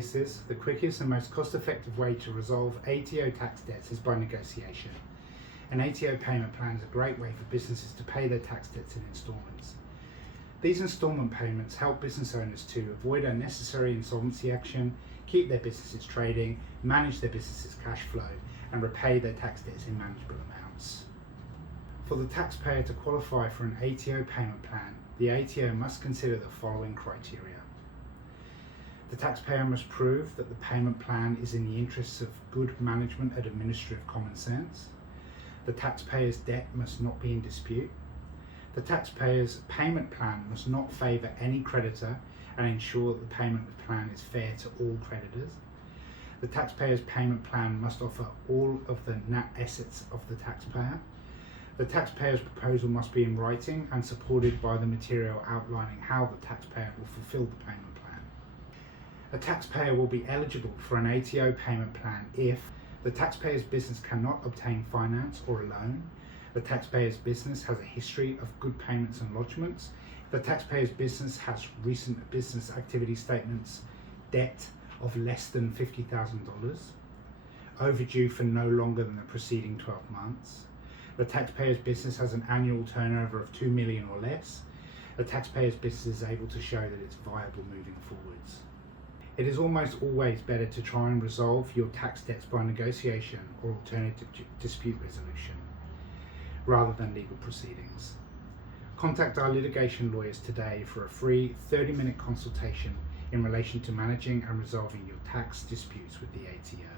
cases, the quickest and most cost-effective way to resolve ATO tax debts is by negotiation. An ATO payment plan is a great way for businesses to pay their tax debts in instalments. These instalment payments help business owners to avoid unnecessary insolvency action, keep their businesses trading, manage their business's cash flow, and repay their tax debts in manageable amounts. For the taxpayer to qualify for an ATO payment plan, the ATO must consider the following criteria. The taxpayer must prove that the payment plan is in the interests of good management and administrative common sense. The taxpayer's debt must not be in dispute. The taxpayer's payment plan must not favour any creditor and ensure that the payment plan is fair to all creditors. The taxpayer's payment plan must offer all of the net assets of the taxpayer. The taxpayer's proposal must be in writing and supported by the material outlining how the taxpayer will fulfil the payment plan. A taxpayer will be eligible for an ATO payment plan if the taxpayer's business cannot obtain finance or a loan, the taxpayer's business has a history of good payments and lodgements, the taxpayer's business has recent business activity statements, debt of less than $50,000, overdue for no longer than the preceding 12 months, the taxpayer's business has an annual turnover of $2 million or less, the taxpayer's business is able to show that it's viable moving forwards. It is almost always better to try and resolve your tax debts by negotiation or alternative dispute resolution, rather than legal proceedings. Contact our litigation lawyers today for a free 30-minute consultation in relation to managing and resolving your tax disputes with the ATO.